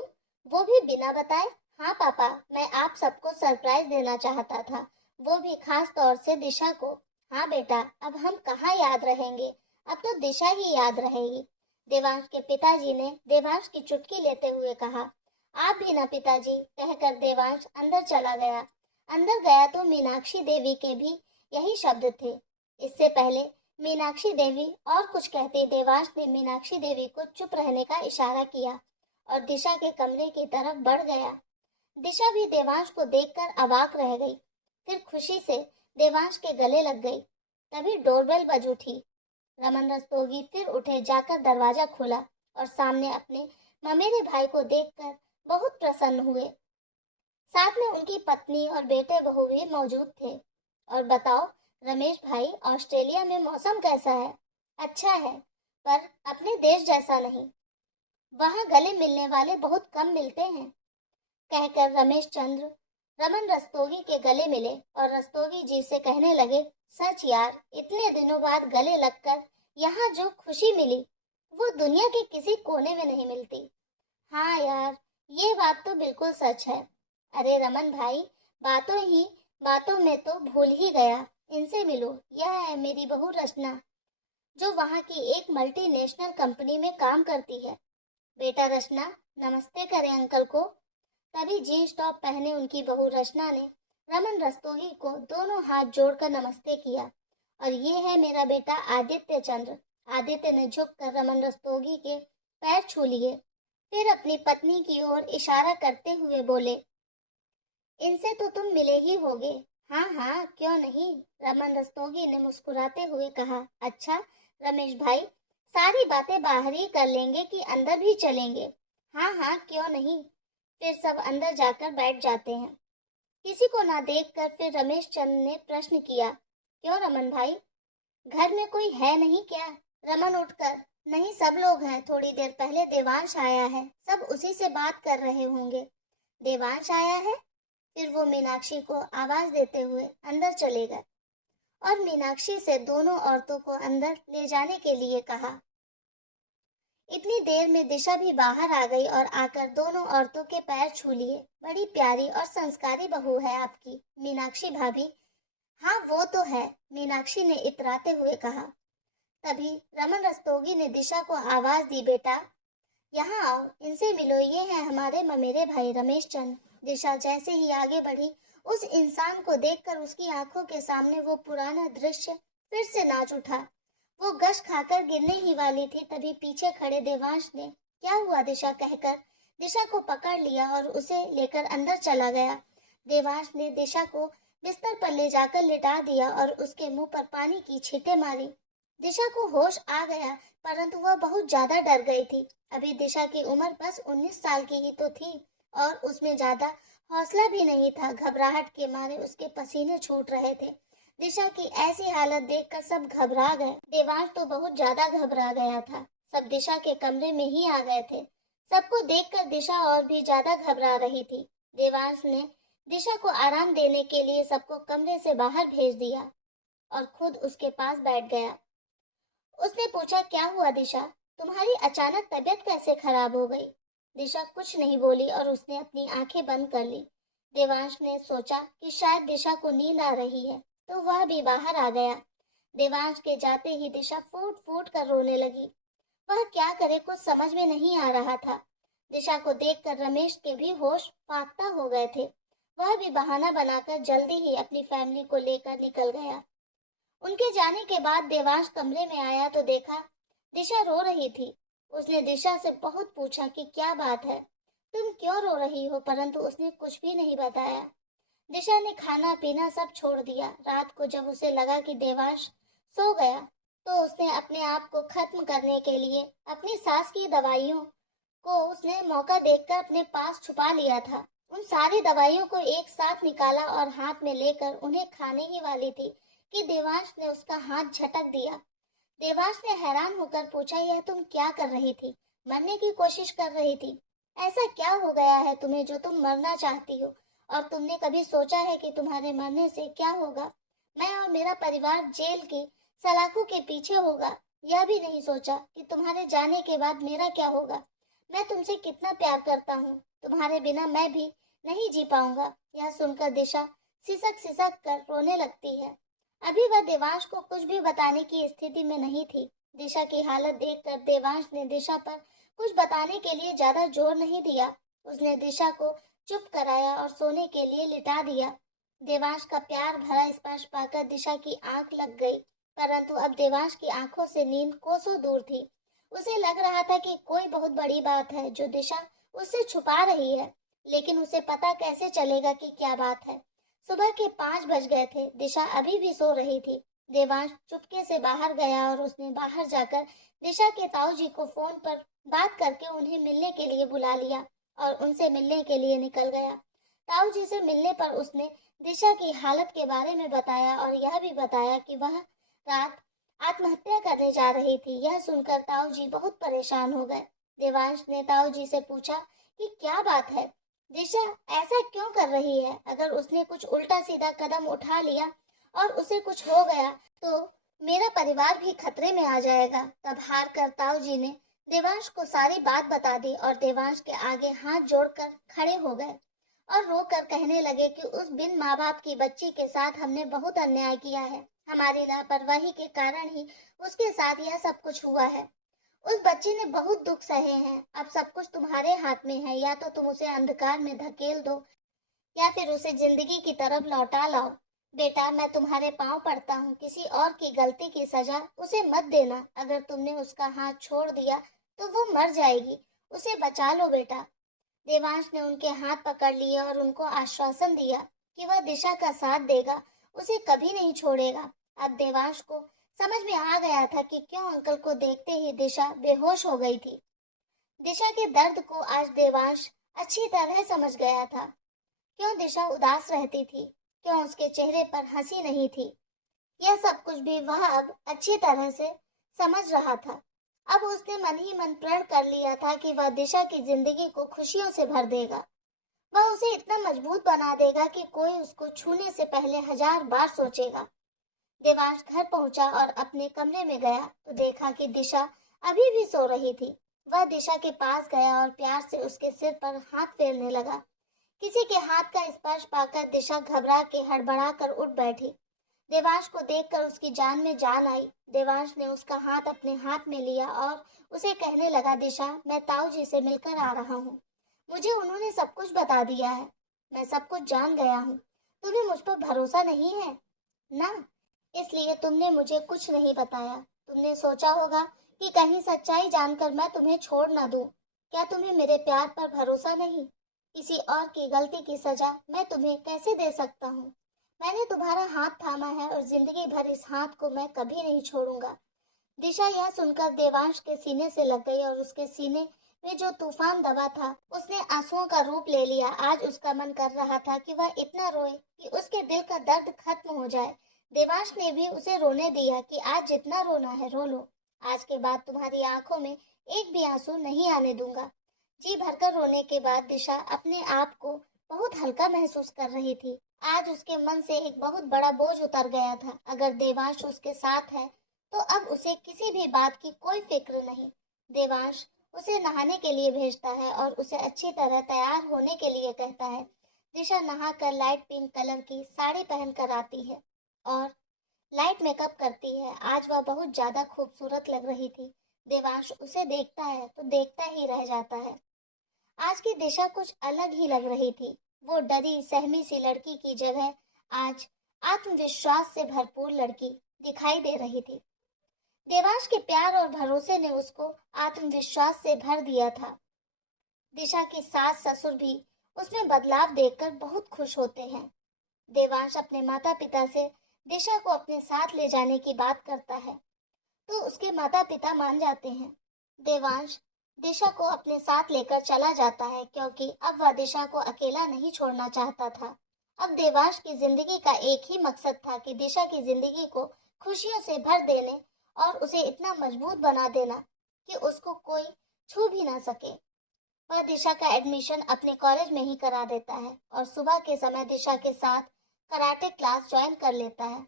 वो भी बिना बताए। हाँ पापा, मैं आप सबको सरप्राइज देना चाहता था, वो भी खास तौर से दिशा को। हाँ बेटा, अब हम कहाँ याद रहेंगे, अब तो दिशा ही याद रहेगी, देवांश के पिताजी ने देवांश की चुटकी लेते हुए कहा। आप भी ना पिताजी, कहकर देवांश अंदर चला गया। अंदर गया तो मीनाक्षी देवी के भी यही शब्द थे। इससे पहले मीनाक्षी देवी और कुछ कहते देवांश ने मीनाक्षी देवी को चुप रहने का इशारा किया और दिशा के कमरे की तरफ बढ़ गया। दिशा भी देवांश को देखकर अवाक रह गई, फिर खुशी से देवांश के गले लग गई। तभी डोरबेल बज उठी। रमन रस्तोगी फिर उठे, जाकर दरवाजा खोला और सामने अपने ममेरे भाई को देखकर बहुत प्रसन्न हुए। साथ में उनकी पत्नी और बेटे बहू भी मौजूद थे। और बताओ रमेश भाई, ऑस्ट्रेलिया में मौसम कैसा है? अच्छा है, पर अपने देश जैसा नहीं, वहाँ गले मिलने वाले बहुत कम मिलते हैं, कहकर रमेश चंद्र रमन रस्तोगी के गले मिले और रस्तोगी जी से कहने लगे, सच यार, इतने दिनों बाद गले लगकर यहाँ जो खुशी मिली वो दुनिया के किसी कोने में नहीं मिलती। हाँ यार, ये बात तो बिल्कुल सच है। अरे रमन भाई, बातों में तो भूल ही गया, इनसे मिलो, यह है मेरी बहू रचना, जो वहाँ की एक मल्टीनेशनल कंपनी में काम करती है। बेटा रचना, नमस्ते करें अंकल को। तभी जीन्स टॉप पहने उनकी बहू रचना ने रमन रस्तोगी को दोनों हाथ जोड़कर नमस्ते किया। और ये है मेरा बेटा आदित्य चंद्र। आदित्य ने झुककर रमन रस्तोगी के पैर छू लिए, फिर अपनी पत्नी की ओर इशारा करते हुए बोले, इनसे तो तुम मिले ही होगे। हाँ हाँ, क्यों नहीं, रमन रस्तोगी ने मुस्कुराते हुए कहा। अच्छा रमेश भाई, सारी बातें बाहर ही कर लेंगे कि अंदर भी चलेंगे? हाँ हाँ, क्यों नहीं। फिर सब अंदर जाकर बैठ जाते हैं। किसी को ना देखकर फिर रमेश चंद्र ने प्रश्न किया, क्यों रमन भाई, घर में कोई है नहीं क्या? रमन उठकर, नहीं सब लोग हैं, थोड़ी देर पहले देवांश आया है, सब उसी से बात कर रहे होंगे। देवांश आया है? फिर वो मीनाक्षी को आवाज देते हुए अंदर चले गए और मीनाक्षी से दोनों औरतों को अंदर ले जाने के लिए कहा। इतनी देर में दिशा भी बाहर आ गई और आकर दोनों औरतों के पैर छू लिए। बड़ी प्यारी और संस्कारी बहू है आपकी मीनाक्षी भाभी। हाँ वो तो है, मीनाक्षी ने इतराते हुए कहा। तभी रमन रस्तोगी ने दिशा को आवाज दी, बेटा यहाँ आओ, इनसे मिलो, ये हैं हमारे ममेरे भाई रमेश चंद्र। दिशा जैसे ही आगे बढ़ी, उस इंसान को देखकर उसकी आंखों के सामने वो पुराना दृश्य फिर से नाच उठा। वो गश खाकर गिरने ही वाली थी, तभी पीछे खड़े देवांश ने क्या हुआ दिशा कहकर दिशा को पकड़ लिया और उसे लेकर अंदर चला गया। देवांश ने दिशा को बिस्तर पर ले जाकर लिटा दिया और उसके मुंह पर पानी की छींटें मारी। दिशा को होश आ गया, परंतु वह बहुत ज्यादा डर गई थी। अभी दिशा की उम्र बस 19 साल की ही तो थी और उसमें ज्यादा हौसला भी नहीं था। घबराहट के मारे उसके पसीने छूट रहे थे। दिशा की ऐसी हालत देखकर सब घबरा गए। देवांश तो बहुत ज्यादा घबरा गया था। सब दिशा के कमरे में ही आ गए थे। सबको देखकर दिशा और भी ज्यादा घबरा रही थी। देवांश ने दिशा को आराम देने के लिए सबको कमरे से बाहर भेज दिया और खुद उसके पास बैठ गया। उसने पूछा, क्या हुआ दिशा, तुम्हारी अचानक तबीयत कैसे खराब हो गई? दिशा कुछ नहीं बोली और उसने अपनी आंखें बंद कर ली। देवांश ने सोचा कि शायद दिशा को नींद आ रही है, तो वह भी बाहर आ गया। देवांश के जाते ही दिशा फूट फूट कर रोने लगी। वह क्या करे, कुछ समझ में नहीं आ रहा था। दिशा को देखकर रमेश के भी होश फाख्ता हो गए थे। वह भी बहाना बनाकर जल्दी ही अपनी फैमिली को लेकर निकल गया। उनके जाने के बाद देवांश कमरे में आया तो देखा दिशा रो रही थी। उसने दिशा से बहुत पूछा कि क्या बात है, तुम क्यों रो रही हो, परंतु उसने कुछ भी नहीं बताया। दिशा ने खाना पीना सब छोड़ दिया। रात को जब उसे लगा कि देवांश सो गया, तो उसने अपने आप को खत्म करने के लिए अपनी सास की दवाइयों को उसने मौका देखकर अपने पास छुपा लिया था। उन सारी दवाइयों को एक साथ निकाला और हाथ में लेकर उन्हें खाने ही वाली थी कि देवांश ने उसका हाथ झटक दिया। देवांश ने हैरान होकर पूछा, यह तुम क्या कर रही थी? मरने की कोशिश कर रही थी? ऐसा क्या हो गया है तुम्हें जो तुम मरना चाहती हो? और तुमने कभी सोचा है कि तुम्हारे मरने से क्या होगा? मैं और मेरा परिवार जेल की सलाखों के पीछे होगा। यह भी नहीं सोचा कि तुम्हारे जाने के बाद मेरा क्या होगा। मैं तुमसे कितना प्यार करता हूँ, तुम्हारे बिना मैं भी नहीं जी पाऊंगा। यह सुनकर दिशा सिसक सिसक कर रोने लगती है। अभी वह देवांश को कुछ भी बताने की स्थिति में नहीं थी। दिशा की हालत देखकर देवांश ने दिशा पर कुछ बताने के लिए ज्यादा जोर नहीं दिया। उसने दिशा को चुप कराया और सोने के लिए लिटा दिया। देवांश का प्यार भरा स्पर्श पाकर दिशा की आंख लग गई, परंतु अब देवांश की आंखों से नींद कोसों दूर थी। उसे लग रहा था कि कोई बहुत बड़ी बात है जो दिशा उससे छुपा रही है, लेकिन उसे पता कैसे चलेगा कि क्या बात है। सुबह के 5 बज गए थे। दिशा अभी भी सो रही थी। देवांश चुपके से बाहर गया और उसने बाहर जाकर दिशा के ताऊजी को फोन पर बात करके उन्हें मिलने के लिए बुला लिया और उनसे मिलने के लिए निकल गया। ताऊजी से मिलने पर उसने दिशा की हालत के बारे में बताया और यह भी बताया कि वह रात आत्महत्या करने जा रही थी। यह सुनकर ताऊजी बहुत परेशान हो गए। देवांश ने ताऊजी से पूछा कि क्या बात है, दिशा ऐसा क्यों कर रही है? अगर उसने कुछ उल्टा सीधा कदम उठा लिया और उसे कुछ हो गया तो मेरा परिवार भी खतरे में आ जाएगा। तब हार कर ताऊजी ने देवांश को सारी बात बता दी और देवांश के आगे हाथ जोड़कर खड़े हो गए और रोकर कहने लगे कि उस बिन माँ बाप की बच्ची के साथ हमने बहुत अन्याय किया है। हमारी लापरवाही के कारण ही उसके साथ यह सब कुछ हुआ है। उस बच्चे ने बहुत दुख सहे हैं। अब सब कुछ तुम्हारे हाथ में है। या तो तुम उसे अंधकार में धकेल दो या फिर उसे जिंदगी की तरफ लौटा लाओ। बेटा, मैं तुम्हारे पांव पड़ता हूँ, किसी और की गलती की सजा उसे मत देना। अगर तुमने उसका हाथ छोड़ दिया तो वो मर जाएगी। उसे बचा लो बेटा। देवांश ने उनके हाथ पकड़ लिए और उनको आश्वासन दिया कि वह दिशा का साथ देगा, उसे कभी नहीं छोड़ेगा। अब देवांश को समझ में आ गया था कि क्यों अंकल को देखते ही दिशा बेहोश हो गई थी। दिशा के दर्द को आज देवांश अच्छी तरह समझ गया था। क्यों दिशा उदास रहती थी, क्यों उसके चेहरे पर हंसी नहीं थी, यह सब कुछ भी वह अब अच्छी तरह से समझ रहा था। अब उसने मन ही मन प्रण कर लिया था कि वह दिशा की जिंदगी को खुशियों से भर देगा। वह उसे इतना मजबूत बना देगा कि कोई उसको छूने से पहले 1000 बार सोचेगा। देवांश घर पहुंचा और अपने कमरे में गया तो देखा कि दिशा अभी भी सो रही थी। वह दिशा के पास गया और प्यार से उसके सिर पर हाथ फेरने लगा। किसी के हाथ का स्पर्श पाकर दिशा घबरा के हड़बड़ा कर उठ बैठी। देवांश को देखकर उसकी जान में जान आई। देवांश ने उसका हाथ अपने हाथ में लिया और उसे कहने लगा, दिशा, मैं ताऊ जी से मिलकर आ रहा हूँ। मुझे उन्होंने सब कुछ बता दिया है। मैं सब कुछ जान गया हूँ। तुम्हें मुझ पर भरोसा नहीं है ना, इसलिए तुमने मुझे कुछ नहीं बताया। तुमने सोचा होगा कि कहीं सच्चाई जानकर मैं तुम्हें छोड़ ना दूं। क्या तुम्हें मेरे प्यार पर भरोसा नहीं? किसी और की गलती की सजा मैं तुम्हें कैसे दे सकता हूँ? मैंने तुम्हारा हाथ थामा है और जिंदगी भर इस हाथ को मैं कभी नहीं छोड़ूंगा। दिशा यह सुनकर देवांश के सीने से लग गई और उसके सीने में जो तूफान दबा था उसने आंसुओं का रूप ले लिया। आज उसका मन कर रहा था कि वह इतना रोए कि उसके दिल का दर्द खत्म हो जाए। देवांश ने भी उसे रोने दिया कि आज जितना रोना है रो लो। आज के बाद तुम्हारी आंखों में एक भी आंसू नहीं आने दूंगा। जी भरकर रोने के बाद दिशा अपने आप को बहुत हल्का महसूस कर रही थी। आज उसके मन से एक बहुत बड़ा बोझ उतर गया था। अगर देवांश उसके साथ है तो अब उसे किसी भी बात की कोई फिक्र नहीं। देवांश उसे नहाने के लिए भेजता है और उसे अच्छी तरह तैयार होने के लिए कहता है। दिशा नहाकर लाइट पिंक कलर की साड़ी पहन कर आती है और लाइट मेकअप करती है। आज वह बहुत ज्यादा खूबसूरत लग रही थी। देवांश उसे देखता है तो देखता ही रह जाता है। आज की दिशा कुछ अलग ही लग रही थी। वो डरी सहमी सी लड़की की जगह आज आत्मविश्वास से भरपूर लड़की दिखाई दे रही थी। देवांश के प्यार और भरोसे ने उसको आत्मविश्वास से भर दिया था। दिशा की सास ससुर भी उसमें बदलाव देखकर बहुत खुश होते हैं। देवांश अपने माता पिता से दिशा को अपने साथ ले जाने की बात करता है तो उसके माता पिता मान जाते हैं। देवांश दिशा को अपने साथ लेकर चला जाता है क्योंकि अब वह दिशा को अकेला नहीं छोड़ना चाहता था। अब देवांश की जिंदगी का एक ही मकसद था कि दिशा की जिंदगी को खुशियों से भर देने और उसे इतना मजबूत बना देना कि उसको कोई छू भी ना सके। वह दिशा का एडमिशन अपने कॉलेज में ही करा देता है और सुबह के समय दिशा के साथ कराटे क्लास ज्वाइन कर लेता है।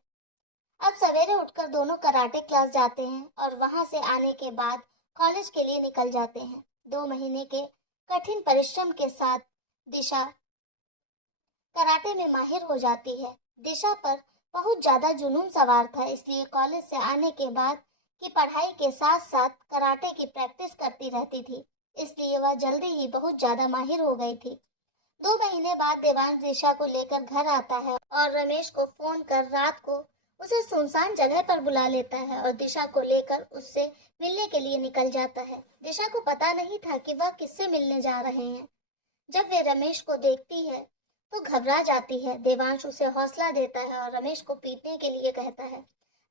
अब सवेरे उठकर दोनों कराटे क्लास जाते हैं और वहां से आने के बाद कॉलेज के लिए निकल जाते हैं। 2 महीने के कठिन परिश्रम के साथ दिशा कराटे में माहिर हो जाती है। दिशा पर बहुत ज्यादा जुनून सवार था, इसलिए कॉलेज से आने के बाद की पढ़ाई के साथ साथ कराटे की प्रैक्टिस करती रहती थी। इसलिए वह जल्दी ही बहुत ज्यादा माहिर हो गई थी। 2 महीने बाद देवांश दिशा को लेकर घर आता है और रमेश को फोन कर रात को उसे सुनसान जगह पर बुला लेता है और दिशा को लेकर उससे मिलने के लिए निकल जाता है। दिशा को पता नहीं था कि वह किससे मिलने जा रहे हैं। जब वे रमेश को देखती है तो घबरा जाती है। देवांश उसे हौसला देता है और रमेश को पीटने के लिए कहता है।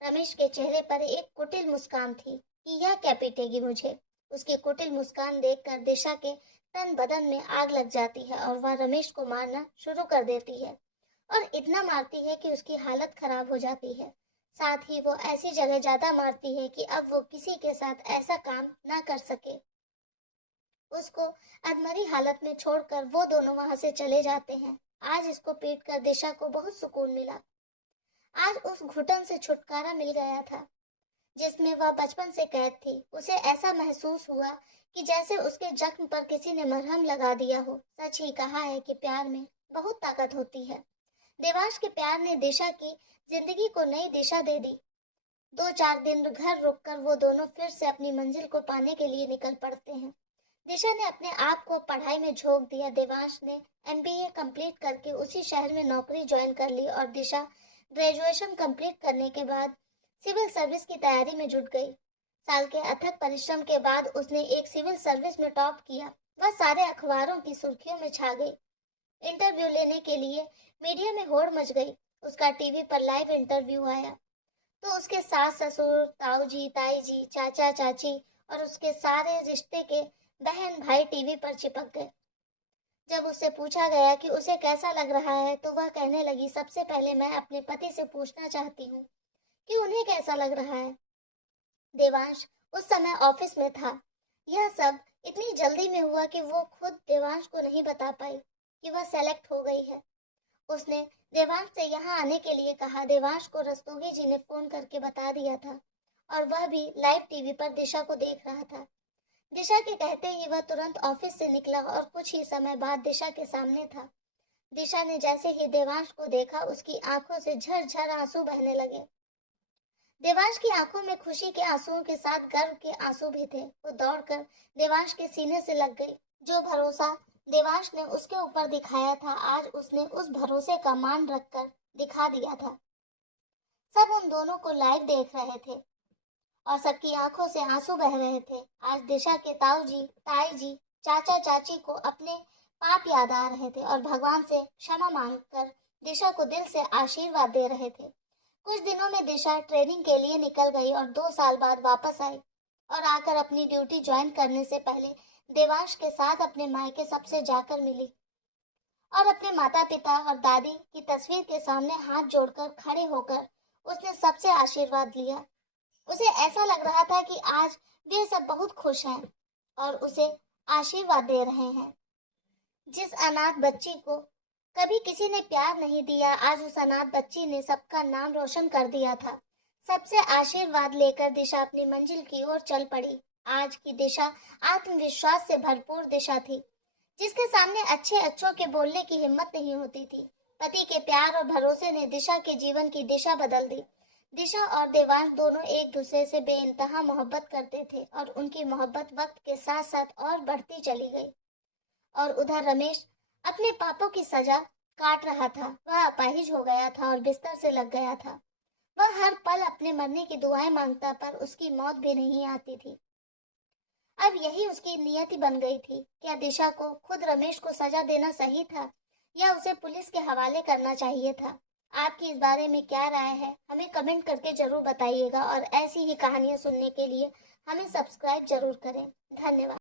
रमेश के चेहरे पर एक कुटिल मुस्कान थी कि यह क्या पीटेगी मुझे। उसकी कुटिल मुस्कान देखकर दिशा के तन बदन में आग लग जाती है और वह रमेश को मारना शुरू कर देती है और इतना मारती है कि उसकी हालत खराब हो जाती है। साथ ही वो ऐसी जगह ज्यादा मारती है कि अब वो किसी के साथ ऐसा काम ना कर सके। उसको अधमरी हालत में छोड़कर वो दोनों वहां से चले जाते हैं। आज इसको पीट कर दिशा को बहुत सुकून मिला। आज उस घुटन से छुटकारा मिल गया था जिसमें वह बचपन से कैद थी। उसे ऐसा महसूस हुआ कि जैसे उसके जख्म पर किसी ने मरहम लगा दिया हो। सच ही कहा है कि प्यार में बहुत ताकत होती है। देवांश के प्यार ने दिशा की जिंदगी को नई दिशा दे दी। 2-4 दिन घर रुककर वो दोनों फिर से अपनी मंजिल को पाने के लिए निकल पड़ते हैं। दिशा ने अपने आप को पढ़ाई में झोंक दिया। देवांश ने एमबीए कंप्लीट करके उसी शहर में नौकरी ज्वाइन कर ली और दिशा ग्रेजुएशन कंप्लीट करने के बाद सिविल सर्विस की तैयारी में जुट गई। साल के अथक परिश्रम के बाद उसने एक सिविल सर्विस में टॉप किया। वह सारे अखबारों की सुर्खियों में छा गई। इंटरव्यू लेने के लिए मीडिया में होड़ मच गई। उसका टीवी पर लाइव इंटरव्यू आया तो उसके सास ससुर, ताऊ जी, ताई जी, चाचा चाची और उसके सारे रिश्ते के बहन भाई टीवी पर चिपक गए। जब उससे पूछा गया कि उसे कैसा लग रहा है तो वह कहने लगी, सबसे पहले मैं अपने पति से पूछना चाहती हूँ कि उन्हें कैसा लग रहा है। देवांश उस समय ऑफिस में था। यह सब इतनी जल्दी में हुआ कि वो खुद देवांश को नहीं बता पाई कि वह सेलेक्ट हो गई है। उसने देवांश से यहाँ आने के लिए कहा। देवांश को रस्तोगी जी ने फोन करके बता दिया था और वह भी लाइव टीवी पर दिशा को देख रहा था। दिशा के कहते ही वह तुरंत ऑफिस से निकला और कुछ ही समय बाद दिशा के सामने था। दिशा ने जैसे ही देवांश को देखा उसकी आंखों से झरझर आंसू बहने लगे। देवांश की आंखों में खुशी के आंसुओं के साथ गर्व के आंसू भी थे। वो दौड़कर देवांश के सीने से लग गई। जो भरोसा देवांश ने उसके ऊपर दिखाया था आज उसने उस भरोसे का मान रखकर दिखा दिया था। सब उन दोनों को लाइव देख रहे थे और सबकी आंखों से आंसू बह रहे थे। आज दिशा के ताऊ जी, ताई जी चाचा चाची को अपने पाप याद आ रहे थे और भगवान से क्षमा मांगकर दिशा को दिल से आशीर्वाद दे रहे थे। कुछ दिनों में दिशा ट्रेनिंग के लिए निकल गई और 2 साल बाद वापस आई और आकर अपनी ड्यूटी ज्वाइन करने से पहले देवांश के साथ अपने मायके सबसे जाकर मिली और अपने माता पिता और दादी की तस्वीर के सामने हाथ जोड़कर खड़े होकर उसने सबसे आशीर्वाद लिया। उसे ऐसा लग रहा था कि आज वे सब बहुत खुश हैं और उसे आशीर्वाद दे रहे हैं। जिस अनाथ बच्ची को कभी किसी ने प्यार नहीं दिया, आज उस अनाथ बच्ची ने सबका नाम रोशन कर दिया था। सबसे आशीर्वाद लेकर दिशा अपनी मंजिल की ओर चल पड़ी। आज की दिशा आत्मविश्वास से भरपूर दिशा थी, जिसके सामने अच्छे अच्छों के बोलने की हिम्मत नहीं होती थी। पति के प्यार और भरोसे ने दिशा के जीवन की दिशा बदल दी। दिशा और देवांश दोनों एक दूसरे से बेइंतहा मोहब्बत करते थे और उनकी मोहब्बत वक्त के साथ साथ और बढ़ती चली गई। और उधर रमेश अपने पापों की सजा काट रहा था। वह अपाहिज हो गया था और बिस्तर से लग गया था। वह हर पल अपने मरने की दुआएं मांगता, पर उसकी मौत भी नहीं आती थी। अब यही उसकी नियति बन गई थी। क्या दिशा को खुद रमेश को सजा देना सही था या उसे पुलिस के हवाले करना चाहिए था? आपकी इस बारे में क्या राय है, हमें कमेंट करके जरूर बताइएगा और ऐसी ही कहानियां सुनने के लिए हमें सब्सक्राइब जरूर करें। धन्यवाद।